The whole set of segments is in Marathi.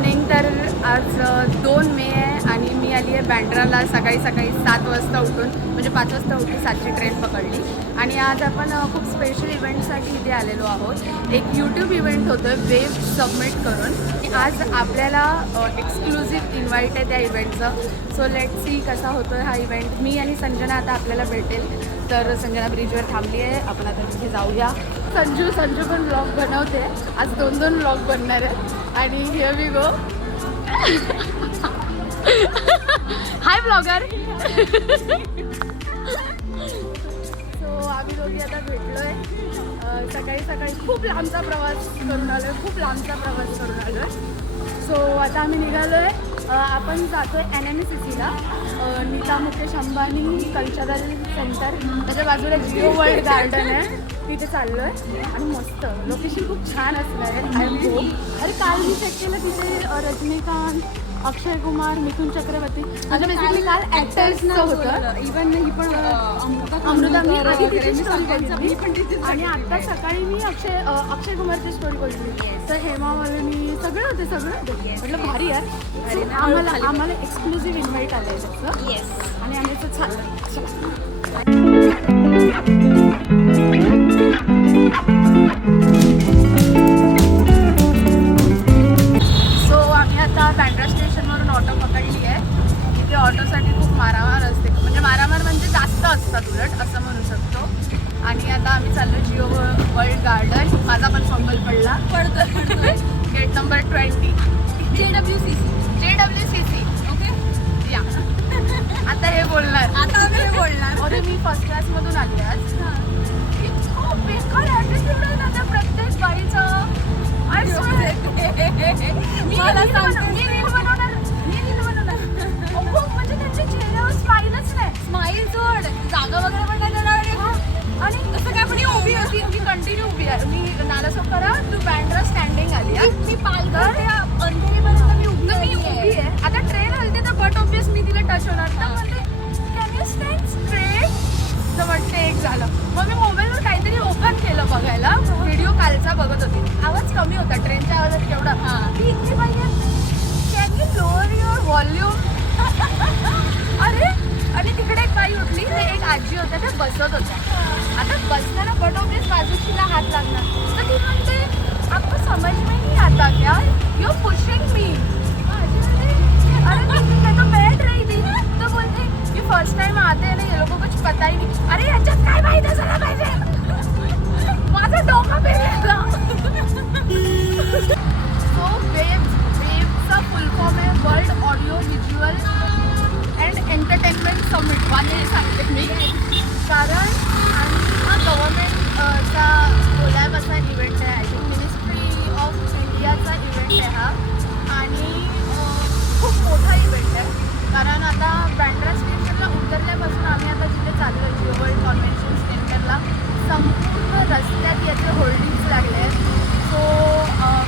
मॉर्निंग. तर आज 2 मे आहे आणि मी आली आहे बँड्राला सकाळी 7 वाजता उठून, म्हणजे 5 वाजता उठून 7ची ट्रेन पकडली. आणि आज आपण खूप स्पेशल इव्हेंटसाठी इथे आलेलो आहोत. एक यूट्यूब इव्हेंट होतो आहे वेव सबमिट करून. आज आपल्याला एक्सक्लुझिव्ह इन्व्हाइट आहे त्या इव्हेंटचं. सो लेट सी कसा होतो आहे हा इव्हेंट. मी आणि संजना आता आपल्याला भेटेल. तर संजना ब्रिजवर थांबली आहे, आपण आता तिथे जाऊया. संजू पण ब्लॉग बनवते. आज 2 ब्लॉग बनणार आहे. आणि here we go. Hi blogger. So आम्ही दोघी आता भेटलोय. सकाळी खूप लांबचा प्रवास करून आलोय. सो आता आम्ही निघालोय. आपण जातोय NMCCला, नीता मुकेश अंबानी कल्चरल सेंटर. त्याच्या बाजूला जिओ वर्ल्ड गार्डन आहे, तिथे चाललो आहे. आणि मस्त लोकेशन खूप छान असणार आहे. I am hope. अरे काल मी चेक केलं तिथे रजनीकांत, अक्षय कुमार, मिथुन चक्रवर्ती, म्हणजे बेसिकली काल ॲक्टर्सचं होतं. इवन ही पण अमृता, मी आधी तिची स्टोरी बघितली. आणि आता सकाळी मी अक्षय कुमारची स्टोरी बघितली. तर हेमा मालिनी सगळं होते. म्हटलं भारी आहे. आम्हाला एक्सक्लुझिव्ह इन्व्हाइट आलं आहे त्याचं. येस. आणि आम्ही असं चाललं. सो आम्ही आता बँड्रा स्टेशनवरून ऑटो पकडली आहे. इथे ऑटोसाठी खूप मारामार असते, म्हणजे जास्त असतात उलट, असं म्हणू शकतो. आणि आता आम्ही चाललो जिओ वर्ल्ड गार्डन. माझा पण फंबल पडतो. Gate number 20 JWCC. ओके या. आता हे बोलणार. अरे मी फर्स्ट क्लासमधून आली आज. इतकं बेकार ॲटिट्यूड आहे ना त्या प्रत्येक बाईचं. मी रील बनवणार. म्हणजे त्यांच्या चेहऱ्यावर स्माईलच नाही. स्माईल जोड जागा वगैरे पण नाही देणार. आणि तसं काय पण उभी होती. मी कंटिन्यू उभी आहे. मी नालासोपारा टू बँड्रा स्टँडिंग आली आहे. मी पालघर ते अंधेरीपर्यंत मी उभी आहे. आता ट्रेन हलते तर बट ऑब्वियस मी तिला टच होणार. तर म्हणते कॅन यू स्टँड स्ट्रेट. तर म्हणते एक झालं. मग मी मोबाईलवर काहीतरी ओपन केलं बघायला. व्हिडिओ कालचा बघत होती. आवाज कमी होता ट्रेनच्या आवाजात केवढा. ती इतकी पाहिजे can you lower your volume. अरे आणि तिकडे एक बाई उठली. ते एक आजी होत्या, त्या बसत होत्या. आता बसताना बट ऑब्वियस बाजूशीला हात लागणार. तर ती म्हणते आपको समझ में नहीं आता क्या, यू पुशिंग मी. अरे मैं तो बैठ रही थी. तो बोलते ये फर्स्ट टाइम आते हैं ना, ये लोगों को कुछ पता ही नहीं. अरे याच्यात काय माहिती झालं पाहिजे. माझं डोकं फिरलं. सो वेव्हचा फुल फॉर्म आहे world audio visual and entertainment summit. वाले सांगते मी, कारण हा गव्हर्नमेंटचा कोलॅब असा इव्हेंट आहे. आय थिंक मिनिस्ट्री ऑफ इंडियाचा इव्हेंट आहे हा. आणि खूप मोठा इव्हेंट आहे. कारण आता बँड्रा स्टेशनला उतरल्यापासून आम्ही आता जिथे चाललो आहे जिओ वर्ल्ड कॉन्व्हेन्शन सेंटरला, संपूर्ण रस्त्यात याचे होल्डिंग्स लागले आहेत. सो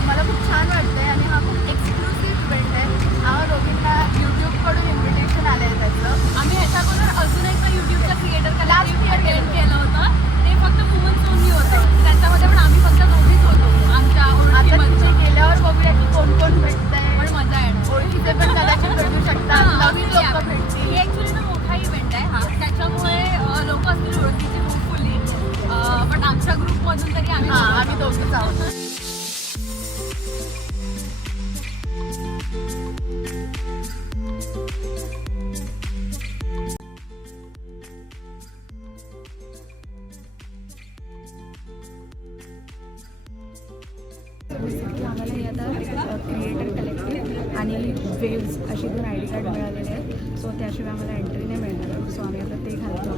मला खूप छान वाटतं आहे. आणि हा खूप एक्सक्लुसिव्ह इव्हेंट आहे. आम्हा दोघींना यूट्यूबकडून इन्व्हिटेशन आलं आहे त्याचं. आम्ही ह्याच्याबरोबर अजून एकदा युट्यूबचा क्रिएटर लास्ट इयर केलं होतं. ते फक्त वुमन्स ओनली होतं. त्याच्यामध्ये पण आम्ही फक्त दोघीच होतो. आमच्या आता तुमचे गेल्यावर बघूया की कोण कोण भेटतंय. पण मजा येणार. ओळखीचे पण कदाचित भेटू शकतात. नवीन लोक भेटतील. हे ॲक्च्युली तर मोठा इव्हेंट आहे हा. त्याच्यामुळे लोक असतील ओळखीचे होपफुली. पण आमच्या ग्रुपमधून तरी आम्ही दोघीच आहोत. आम्हाला हे आता क्रिएटर कलेक्टिव्ह आणि वेव्स अशी 2 ID कार्ड मिळालेले आहेत. सो त्याशिवाय आम्हाला एंट्री नाही मिळणार. सो आम्ही आता ते घालतो.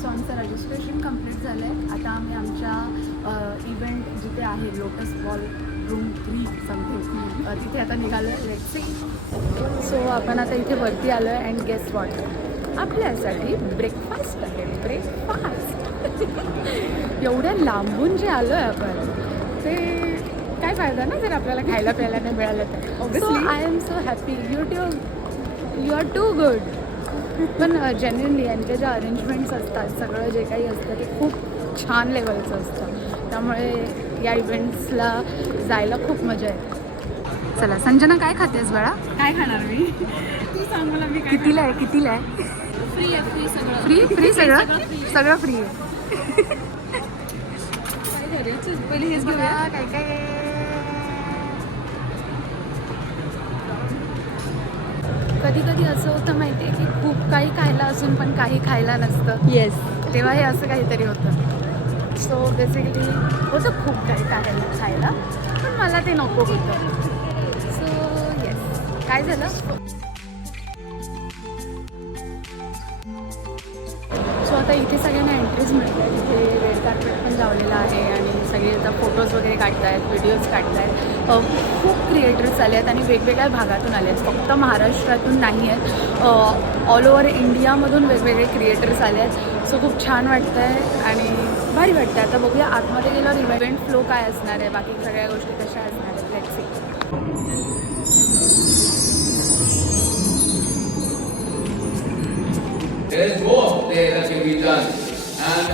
सो आमचं रजिस्ट्रेशन कंप्लीट झालं आहे. आता आम्ही आमच्या इव्हेंट जिथे आहे लोटस बॉल रूम 3 समथिंग तिथे आता निघालो आहे. Let's see. सो आपण आता इथे वरती आलो आहे. अँड गेस वॉट, आपल्यासाठी ब्रेकफास्ट आहे. ब्रेकफास्ट. एवढ्या लांबून जे आलो आहे आपण, ते काय फायदा ना जर आपल्याला खायला प्यायला नाही मिळालं तर. So I am so happy. YouTube you are too good. पण जेन्युनली यांचे जे अरेंजमेंट्स असतात, सगळं जे काही असतं ते खूप छान लेवलचं असतं. त्यामुळे या इव्हेंट्सला जायला खूप मजा येते. चला संजना, काय खातेस बाळा? काय खाणार मी? तू सांग मला मी कितीला आहे? कितीला आहे? फ्री आहे, फ्री सगळं. फ्री सगळं सगळं फ्री आहे. काय करायचं? पहिले हेच घेऊया. काय काय कधी कधी असं होतं माहिती आहे की खूप काही खायला असून पण काही खायला नसतं. येस. तेव्हा हे असं काहीतरी होतं. सो बेसिकली होतं खूप काही खायला, पण मला ते नको होतं. सो येस, काय झालं. सो आता इथे सगळ्यांना एंट्रीज मिळते आहे. तिथे रेड कार्पेट पण लावलेलं आहे आणि सगळे आता फोटोज वगैरे काढत आहेत, व्हिडिओज काढत आहेत. खूप क्रिएटर्स आले आहेत आणि वेगवेगळ्या भागातून आले आहेत, फक्त महाराष्ट्रातून नाही आहेत. ऑल ओव्हर इंडियामधून वेगवेगळे क्रिएटर्स आले आहेत. सो खूप छान वाटतं आहे आणि भारी वाटतं. आता बघूया आतमध्ये गेल्यावर इव्हेंट फ्लो काय असणार आहे, बाकी सगळ्या गोष्टी कशा असणार आहेत. Let's see. There's more there that can be done. And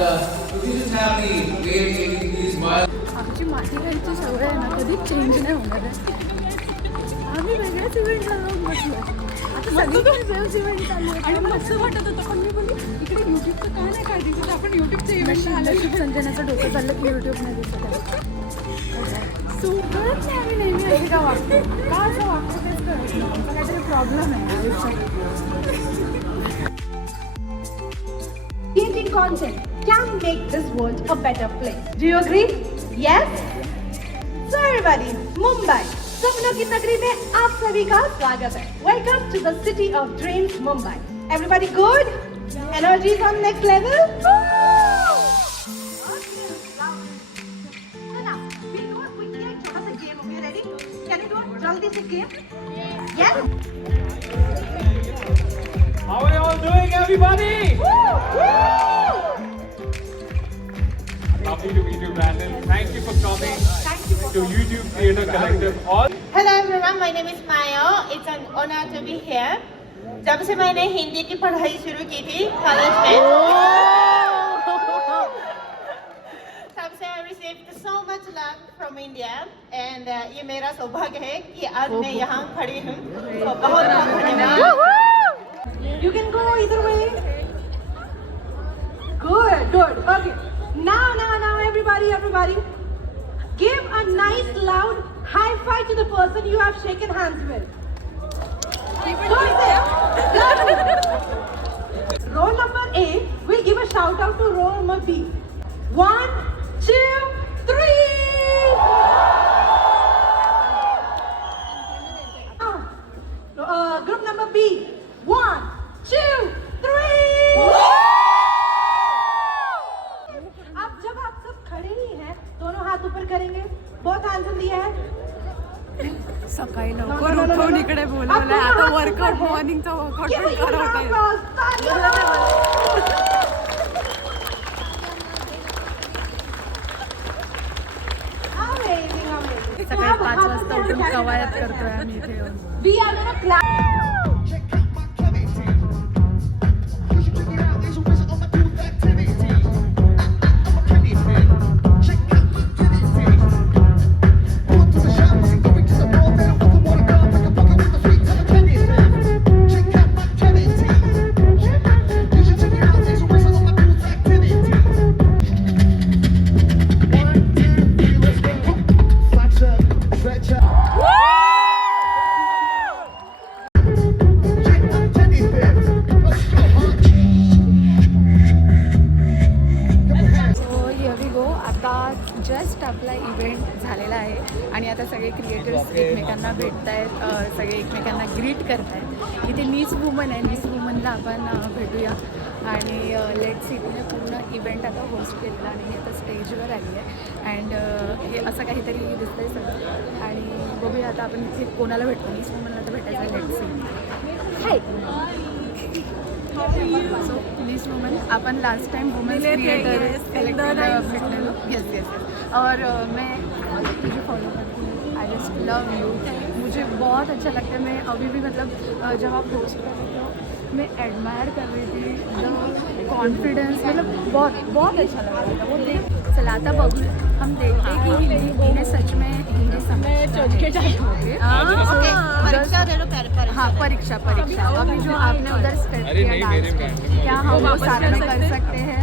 we just have the way these miles. आमची माती खायची सवय आहे ना, कधीच चेंज नाही होणार आहे. आम्ही वेगळ्याच इव्हेंटला जाऊन बसलो. आता सगळीकडे वेगळ्याच इव्हेंट चालू आहे आणि मस्त वाटत होतं, पण मी बोलली इकडे युट्यूबचं काय नाही काढली, तर आपण युट्यूबचं इव्हेंट नशीब संजनाचं डोकं चाललं की युट्यूब नाही दिसत आहे. कळत नाही आम्ही नेहमी असे का वागतो, का असं वागतो तेच कळत नाही. आमचा काहीतरी प्रॉब्लेम आहे आयुष्यात. Creating content can make this world a better place. Do you agree? Yes? So everybody, Mumbai, सपनों की नगरी में आप सभी का स्वागत है. Welcome to the city of dreams, Mumbai. Everybody good? Energy is on next level? Woo! So now, we do a quick game, छोटा सा game. Okay, ready? Can you do a जल्दी से game? Yes? How are you all doing, everybody? Woo! Woo! Lovely to meet you, Brandon. Thank you for coming to YouTube Theatre Collective. All Hello everyone, my name is Maya. It's an honor to be here. जब से मैंने हिंदी की पढ़ाई शुरू की थी कॉलेज में, तब से I received so much love from India and ये मेरा सौभाग्य है कि आज मैं यहाँ खड़ी हूँ. तो बहुत बहुत धन्यवाद. You can go either way. Good, good. Okay. Now, everybody. Give a nice loud high five to the person you have shaken hands with. Don't say. Roll number A will give a shout out to roll number B. 1, 2, 3. Group number B. 1, 2, 3. अब जब आप सब खड़े ही हैं, दोनों हाथ ऊपर करेंगे. बहुत आंसर दिया है. सकाळी लवकर उठवून इकडे बोलवलंय. आता वर्कआउट, मॉर्निंगचा वर्कआउट Give पण a huge करवते. applause. Amazing, amazing. सकाळी 5 वाजता उठून कवायत करतोय आम्ही इथे येऊन. We are gonna clap. Just आपला इव्हेंट झालेला आहे आणि आता सगळे क्रिएटर्स एकमेकांना भेटत आहेत, सगळे एकमेकांना ग्रीट करत आहेत. इथे नीस वुमन आहे, नीस वुमनला आपण भेटूया आणि लेट सिटीने पूर्ण इव्हेंट आता होस्ट केलेला आणि ही आता स्टेजवर आली आहे अँड हे असं काहीतरी दिसतंय सगळं. आणि बघूया आता आपण इथे कोणाला भेटतो. नीस वुमनला तर भेटायचं लेट सी. हाय सो नीस वुमन, अपन लास्ट टाइम वुमेन क्रिएटर भेटलेलो. Yes yes yes. और मैं तुझे फॉलो करती हूँ. I just love you. मुझे बहुत अच्छा लगता है। मैं अभी भी मतलब जब आप पोस्ट कर रहे हो मैं एडमायर कर रही थी द कॉन्फिडेंस, मतलब बहुत बहुत अच्छा लग रहा था वो देख। चला आता बघू, हम देखते हैं कि हिंदी सच में हिंदी समझ के जाते परीक्षा दे लो पेपर। हाँ परीक्षा अभी जो आपने उधर स्टेप किया डांस का, क्या हम वो साथ में कर सकते हैं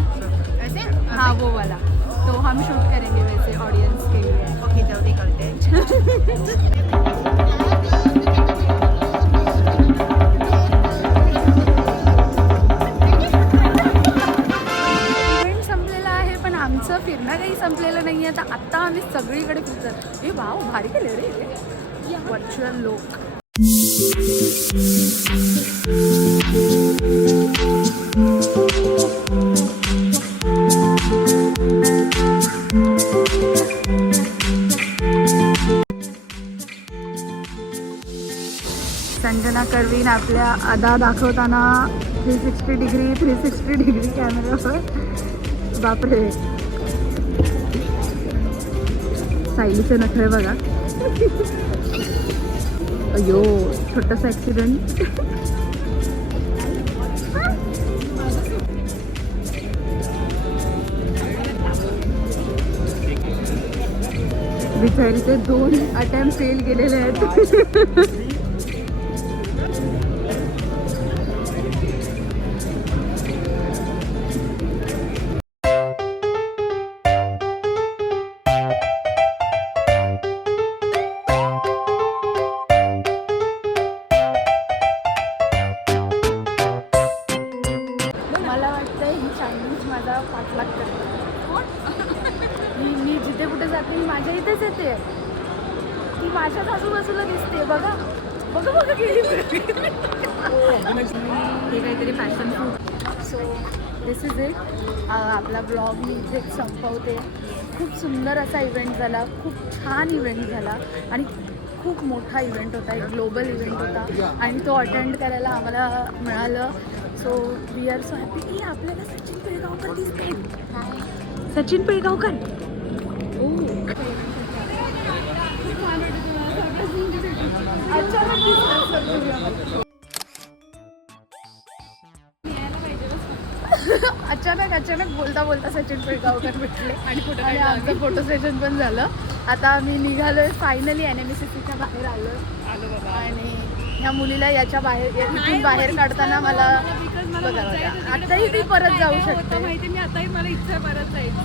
वैसे? हाँ वो वाला तो हम शूट करेंगे वैसे ऑडियंस के लिए। ओके जल्दी करते हैं। इव्हेंट संपलेला आहे पण आमचं फिरणं काही संपलेलं नाही आहे. तर आत्ता आम्ही सगळीकडे फिरतो. ए वाव भारी केले रे व्हर्च्युअल लोक. संजना करवीन आपल्या अदा दाखवताना 360 डिग्री कॅमेऱ्यावर. बापरे सायलीचे नखरे बघा. अयो छोटासा ॲक्सिडेंट. बिचारीचे 2 अटेम्प्ट फेल गेलेले आहेत. मला वाटतं ही चायनीज माझा 5 लाख करते. मी जिथे कुठे जाते ही माझ्या इथेच येते. ती माझ्याच आजूबाजूला दिसते. बघा बघा बघा गेली. हे काहीतरी fashion food. So this is it. आपला ब्लॉग मी इथेच संपवते. खूप सुंदर असा इव्हेंट झाला, खूप छान इव्हेंट झाला आणि खूप मोठा इव्हेंट होता, एक ग्लोबल इव्हेंट होता आणि तो अटेंड करायला आम्हाला मिळालं. So we are so happy की आपल्याला सचिन पिळगावकर दिसते. सचिन पिळगावकर अचानक बोलता बोलता सचिन पिळगावकर भेटले आणि आमचं फोटो सेशन पण झालं. आता आम्ही निघालोय फायनली. NMCCच्या बाहेर आलो आणि ह्या मुलीला याच्या बाहेर इथून बाहेर काढताना मला बघा आताही ती परत जाऊ शकते. माहिती मी आताही मला इच्छा परत जायची.